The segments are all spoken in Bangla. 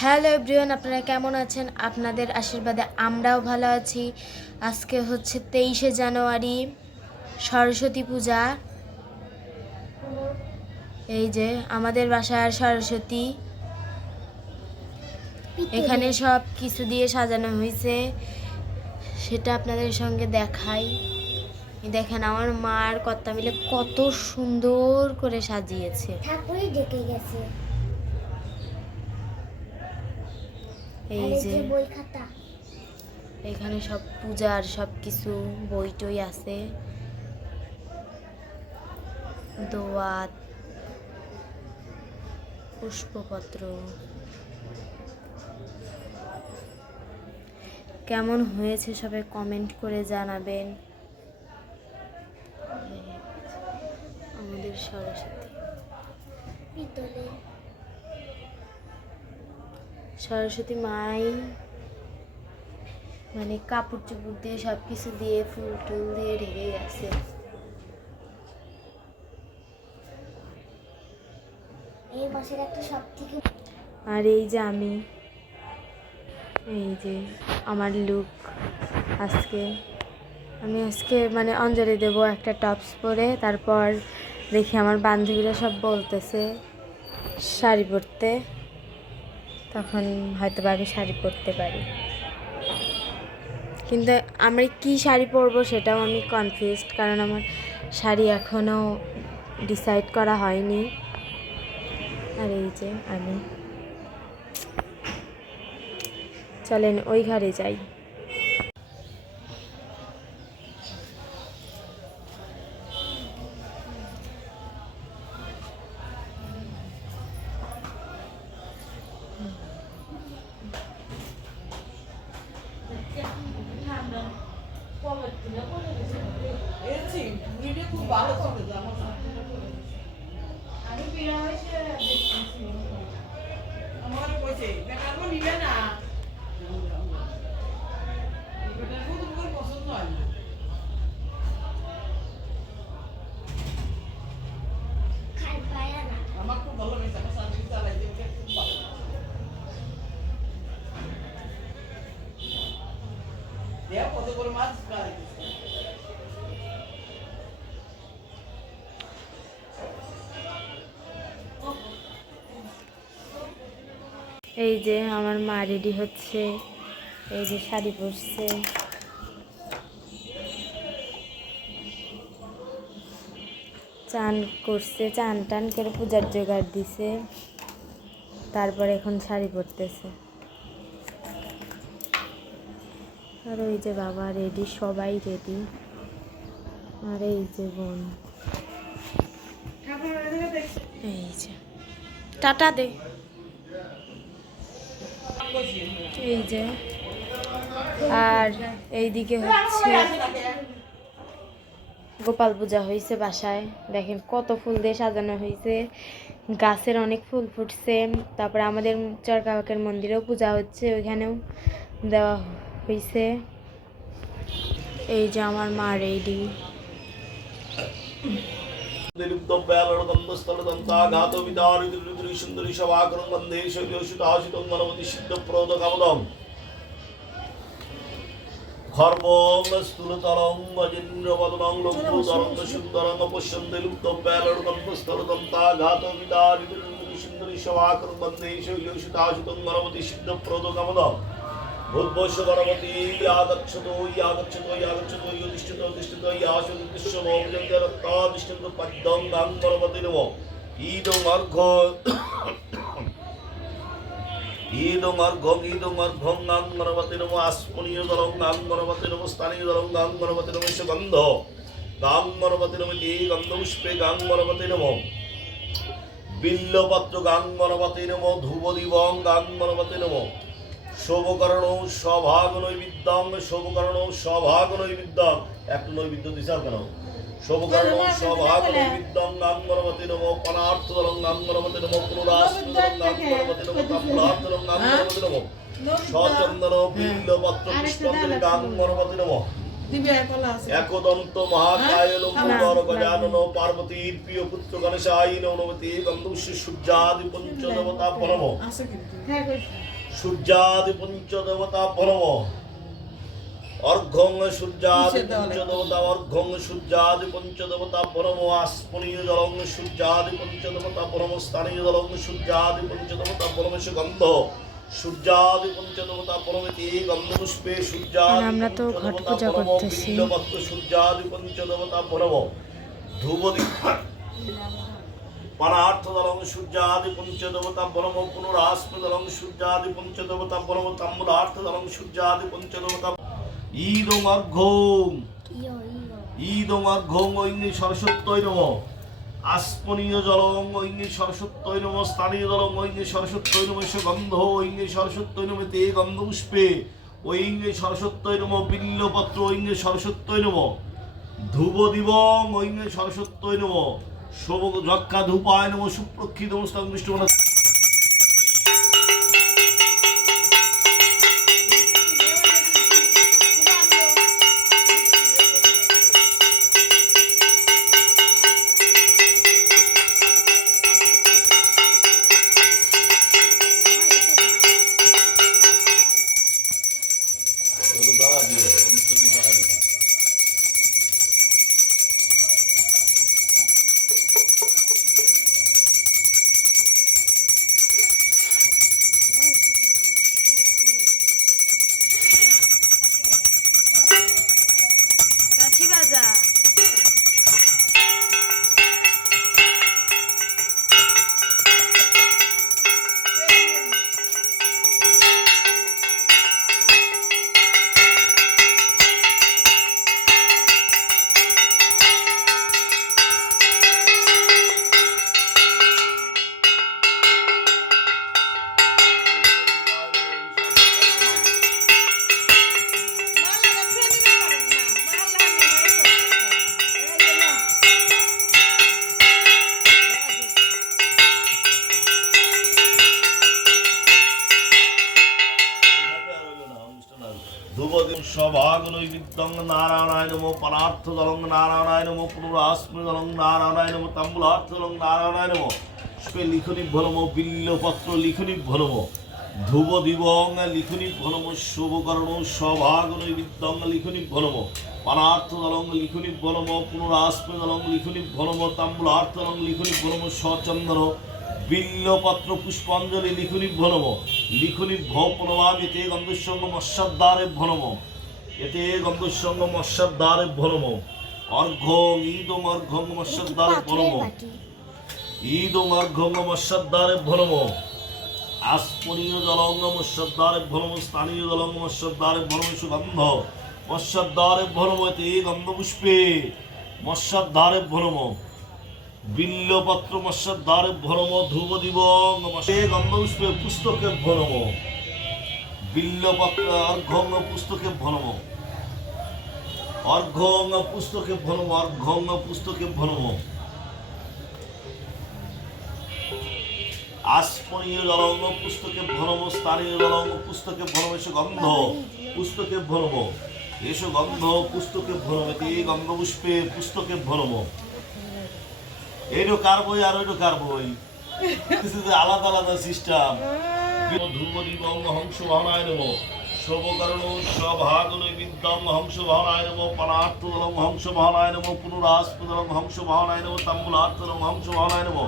হ্যালো এভরিওয়ান, আপনারা কেমন আছেন? আপনাদের আশীর্বাদে আমরাও ভালো আছি। আজকে হচ্ছে 23শে জানুয়ারি, সরস্বতী পূজা। এই যে আমাদের বাসার সরস্বতী, এখানে সব কিছু দিয়ে সাজানো হয়েছে, সেটা আপনাদের সঙ্গে দেখাই। দেখেন আমার মা আর কর্তা মিলে কত সুন্দর করে সাজিয়েছে। ঠাকুরই ডেকে গেছে। এই যে বই খাতা, এখানে সব পূজার সব কিছু বই টই আছে, দোয়াত, পুষ্পপত্র। কেমন হয়েছে সবাই কমেন্ট করে জানাবেন। আমাদের সরস্বতী, পিতলে সরস্বতী মাই মানে কাপড় চোপড় দিয়ে সব কিছু দিয়ে ফুল টুল দিয়ে ঢেকে গেছে। এই মাসের একটা সব থেকে আর এই যে আমি, এই যে আমার লুক আজকে। আমি আজকে মানে অঞ্জলি দেব একটা টপস পরে, তারপর দেখি আমার বান্ধবীরা সব বলতেছে শাড়ি পরতে, তখন হয়তো বা আমি শাড়ি পরতে পারি, কিন্তু আমি কি শাড়ি পরবো সেটাও আমি কনফিউজড, কারণ আমার শাড়ি এখনও ডিসাইড করা হয়নি। আর এই যে আমি, চলেন ওই ঘরে যাই। খাই পায় না। এই যে আমার মা রেডি হচ্ছে, এই যে শাড়ি পরছে, চান করছে, চান টান করে পূজার জোগাড় দিছে, তারপর এখন শাড়ি পরতেছে। আর ওই যে বাবা রেডি, সবাই রেডি। আর এই যে বোন, এই যে টাটা দে। এই যে, আর এইদিকে হচ্ছে গোপাল পূজা হয়েছে বাসায়। দেখেন কত ফুল দিয়ে সাজানো হয়েছে, গাছের অনেক ফুল ফুটছে। তারপরে আমাদের চরকাবাকের মন্দিরেও পূজা হচ্ছে, ওইখানেও দেওয়া হয়েছে। এই যে আমার মা রেডি। খর্বং স্থূলতরং অজেন্দ্রবদনং লঘুতরং সুন্দরং পশ্যন্তে লুপ্তব্যালড়কং স্থলতং তাঘাত বিদারিতুরুন্দ্রি সুন্দরী সভাকরং বন্দে শৈলসুতাসুতং গণপতি সিদ্ধপ্রদকামদং ভূতবশ্য গণপতি ইয়াগচ্ছতো ইয়াগচ্ছতো ইয়াগচ্ছতো ইয়তিষ্ঠতো তিষ্ঠতো ইয়াসুতিষ্ঠমো জঞ্জরত্তাদিষ্ঠতো পদ্মং গাং গণপতি নমো ঈদং অর্ঘ ঈদং অর্ঘং গাং গণপতি নমো আসমনীয় দলং গাং গণপতি নমো স্থানীয় দলং গাং গণপতি নমো গন্ধ গাং গণপতি নমো তে গন্ধপুষ্পে গাং গণপতি নমো বিল্লপত্র গাং গণপতি নমো ধূপদীপং গাং গণপতি নমো শোভকরণ সভাগ নৈবিদ্যং শোভকরণ সভাগ নৈবিদ্যং একটা নৈবিদ্য দিশাও কেন শোভকরণ সভাগ নৈবিদ্যং গাং গণপতি নমো পনার্থ দলং গাং গণপতি নমো পুনরাস্ম দলং গাং গণপতি নমো কাপড়ার্থ দলং গাং গণপতি নমো সচন্দন বিল্লপত্র পুষ্পাঞ্জলি গাং গণপতি নমো একদন্ত মহাকায় লম্বোদর গজানন পার্বতীর প্রিয় পুত্র গণেশায় নমতি গন্ধুষ্য সূর্যাদি পঞ্চদেবতা প্রণম সূর্যাদি পঞ্চদেবতা প্রণম অর্ঘং সূর্যাদি পঞ্চদেবতা অর্ঘং সূর্যাদি পঞ্চদেবতা প্রণম আস্পনীয় জলং সূর্যাদি পঞ্চদেবতা প্রণম স্থানীয় জলং সূর্যাদি পঞ্চদেবতা প্রণম গন্ধ সূর্যাদি পঞ্চদেবতা প্রণমতি গন্ধপুষ্পে সূর্যাদি আমরা তো ঘট পঞ্চদেবতা পূজা প্রণম করতেছি। বিল্লপত্র সূর্যাদি পঞ্চদেবতা প্রণম ধূপদীপ পানার্থ দলং সূর্যাদি পঞ্চদেবতা প্রণম পুনরাস্পদলং সূর্যাদি পঞ্চদেবতা প্রণম তাম্বুলার্থ দলং সূর্যাদি পঞ্চদেবতা ঈদং অর্ঘং ঈদং অর্ঘং ঐন্যী সরস্বত্যৈ নমঃ আস্পনীয় জলং ঐন্যী সরস্বত্যৈ নমঃ স্থানীয় জলং ঐন্যী সরস্বত্যৈ নমঃ গন্ধ ঐন্যী সরস্বত্যৈ নমঃ তে গন্ধপুষ্পে ঐন্যী সরস্বত্যৈ নমঃ বিল্লপত্র ঐন্যী সরস্বত্যৈ নমঃ ধূপদীপং ঐন্যী সরস্বত্যৈ নমঃ শোভ যক্ষা ধূপায় নমঃ সুপ্রক্ষিত নমস্কার দৃষ্টমনা ধ্রুবদীপ সভাগ নৈবিদ্যং নারায়ণায় নমঃ পরার্থ দলং নারায়ণায় নমঃ পুনরাস্মি দলং নারায়ণায় নমঃ তাম্বুলার্থ দলং নারায়ণায় নমঃ স্পে লিখনি ভলম বিল্লপত্র লিখনি ভলম ধ্রুবদীবং লিখনি ভলম শুভকর্ণ সভাগ নৈবিদ্যং লিখনি ভলম পরার্থ দলং লিখনি ভলম পুনরাস্মি দলং লিখনি ভলম তাম্বুলার্থ দলং লিখনি ভলম সচন্দন বিল্লপত্র পুষ্পাঞ্জলি লিখনি ভনম লিখনি ভৌ প্রণমাম এতে গন্ধসঙ্গ মৎস্যাদ্বারে ভনম এতে গন্ধসঙ্গ মৎস্যাদ্বারে ভনম অর্ঘং ঈদং অর্ঘং মৎস্যাদ্বারে ভনম ঈদং অর্ঘং মৎস্যাদ্বারে ভনম আস্পনীয় জলঙ্গ মৎস্যাদ্বারে ভনম স্থানীয় জলঙ্গ মৎস্যাদ্বারে ভনম সুগন্ধ মৎস্যাদ্বারে ভনম এতে গন্ধপুষ্পে মৎস্যাদ্বারে ভনম বিল্লপত্র মৎস্যাদ্বারে ভরম ধ্রুবদীবং গন্ধপুষ্পে পুস্তকে ভরম বিল্লপত্র অর্ঘং পুস্তকে ভরম অর্ঘং পুস্তকে ভরম অর্ঘং পুস্তকে ভরম আস্পনীয় জলঙ্গ পুস্তকে ভরম স্থানীয় জলঙ্গ পুস্তকে ভরম এসো গন্ধ পুস্তকে ভরম এসো গন্ধ পুস্তকে ভরম এতে গন্ধপুষ্পে পুস্তকে ভরম এইটো কার বই আর ওইটো কার বই আলাদা আলাদা সিস্টেম ধ্রুবদীপং হংস ভাবনায় নম শোভকরণ স্বভাগ নৈবিদ্যং হংস ভাবনায় নম পরার্থ দলং হংস ভাবনায় নম পুনরাস্পদলং হংস ভাবনায় নম তাম্বুলার্থ দলং হংস ভাবনায় নম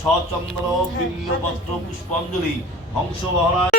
সচন্দন বিল্লপত্র পুষ্পাঞ্জলি হংস ভাবনায়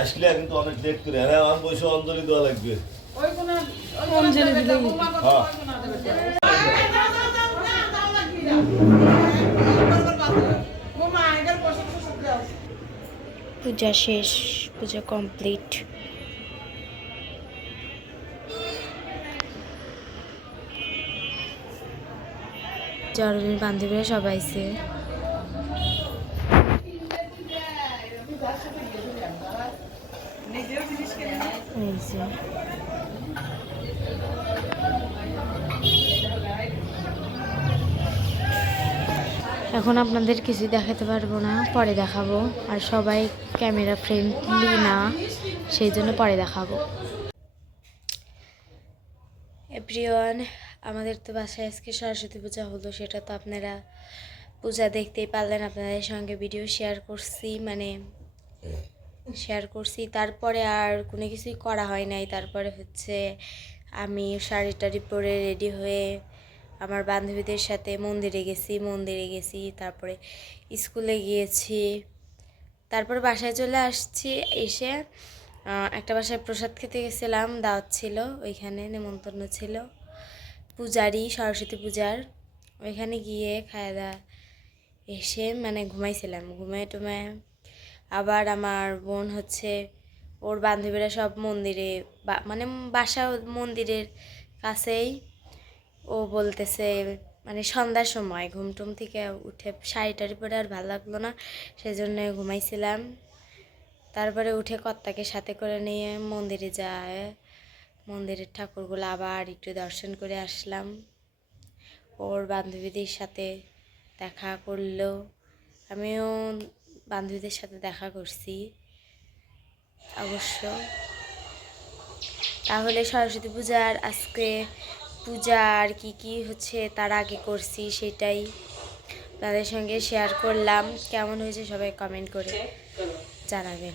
আসলে কিন্তু অনেক দেখ করে হ্যাঁ আমার বসে অঞ্জলি দেওয়া লাগবে পূজা শেষ, পূজা কমপ্লিট। জরুরির বান্ধবীরা সবাই আইছে। এই যে এখন আপনাদের কিছু দেখাতে পারবো না, পরে দেখাবো। আর সবাই ক্যামেরা ফ্রেন্ডলি না, সেই জন্য পরে দেখাবো। এভরিওয়ান, আমাদের তো বাসায় আজকে সরস্বতী পূজা হলো, সেটা তো আপনারা পূজা দেখতেই পারলেন। আপনাদের সঙ্গে ভিডিও শেয়ার করছি, তারপরে আর কোনো কিছুই করা হয় নাই। তারপরে হচ্ছে আমি শাড়ি টাড়ি পরে রেডি হয়ে আমার বান্ধবীদের সাথে মন্দিরে গেছি, তারপরে স্কুলে গিয়েছি, তারপরে বাসায় চলে আসছি। এসে একটা বাসায় প্রসাদ খেতে গেছিলাম, দাওয়াত ছিল, ওইখানে নেমন্তন্ন ছিল পূজারি, সরস্বতী পূজার। ওইখানে গিয়ে খাওয়া দাওয়া এসে মানে ঘুমাইছিলাম, ঘুমায় টুমায় আবার আমার বোন হচ্ছে ওর বান্ধবীরা সব মন্দিরে মানে বাসা মন্দিরের কাছেই। ও বলতেছে মানে সন্ধ্যার সময় ঘুম টুম থেকে উঠে শাড়ি টাড়ি পরে আর ভালো লাগলো না, সেই জন্য ঘুমাইছিলাম। তারপরে উঠে কর্তাকে সাথে করে নিয়ে মন্দিরে যায়, মন্দিরের ঠাকুরগুলো আবার একটু দর্শন করে আসলাম। ওর বান্ধবীদের সাথে দেখা করলো, আমিও বান্ধবীদের সাথে দেখা করছি অবশ্য। তাহলে সরস্বতী পূজার আজকে পূজা আর কি হচ্ছে তার আগে করছি সেটাই তাদের সঙ্গে শেয়ার করলাম। কেমন হয়েছে সবাই কমেন্ট করে জানাবেন।